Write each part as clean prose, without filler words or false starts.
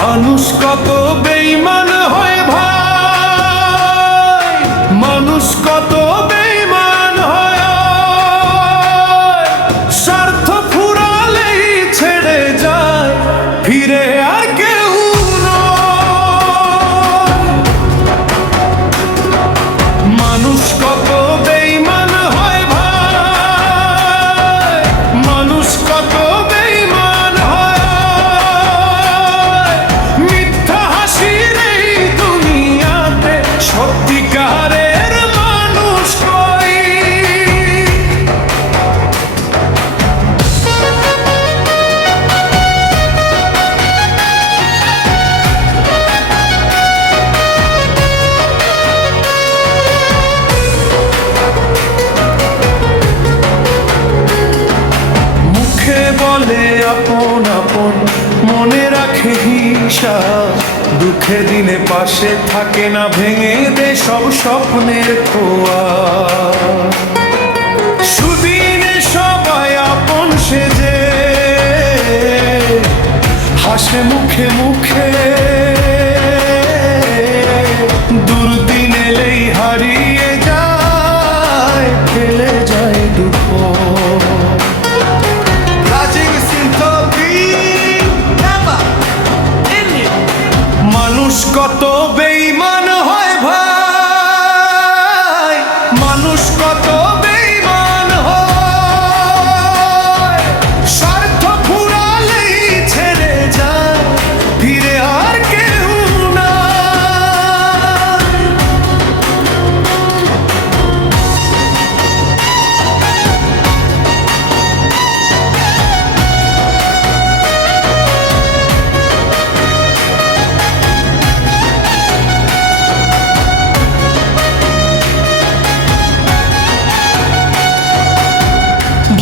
মানুষ কত বেঈমান হয় ভাই, মানুষ কত বেঈমান হয়, স্বার্থ ফুরালেই ছেড়ে যায়, ফিরে আর কেউ নয়। মানুষ কত বেঈমান হয় ভাই, মানুষ কত বেঈমান হয়, মিথ্যা হাসির এই দুনিয়াতে সত্যিকারের মানুষ কই। মুখে বলে আপন আপন, মনে রাখে হিসাব, দুঃখে দিনে পাশে থাকে না, ভেঙে দে সব স্বপ্নের খোয়া। সুদিনে সবাই আপন সেজে হাসে মুখে মুখে, দুর্দিন এলেই হারিয়ে যায়, ফেলে যায় দুঃখ। মানুষ কত বেঈমান হয় ভাই, মানুষ কত বেঈমান হয়, স্বার্থ ফুরালেই ছেড়ে যায়, ফিরে আর কেউ না।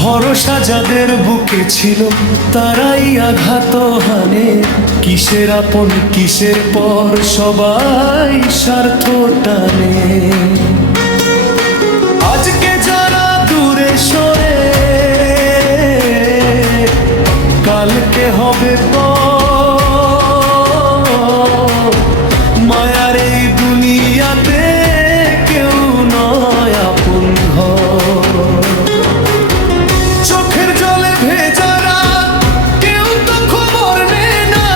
ভরসা যাদের বুকে ছিল তারাই আঘাত হানে, কিসের আপন কিসের পর সবাই স্বার্থ টানে। আজকে যারা দূরে সরে কালকে হবে পর, মায়ার এই দুনিয়াতে কেউ নয় আপন ঘর। চোখের জলে ভেজা রাত, কেউ তো খবর নেয় না,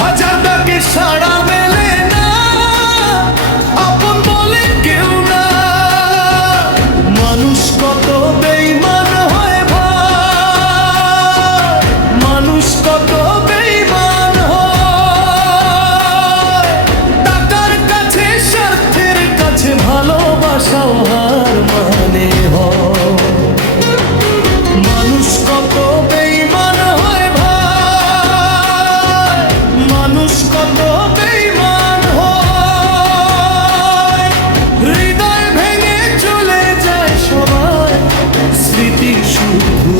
হাজার ডাকে সাড়া মেলে না, আপন বলে কেউ না। মানুষ কত বেঈমান হয় ভাই, মানুষ কত বেঈমান হয়, টাকার কাছে স্বার্থের কাছে ভালোবাসাও হার মানে হয়। মানুষ কত বেঈমান হয় ভাই, মানুষ কত বেঈমান হয়, হৃদয় ভেঙে চলে যায় সবাই, স্মৃতি শুধু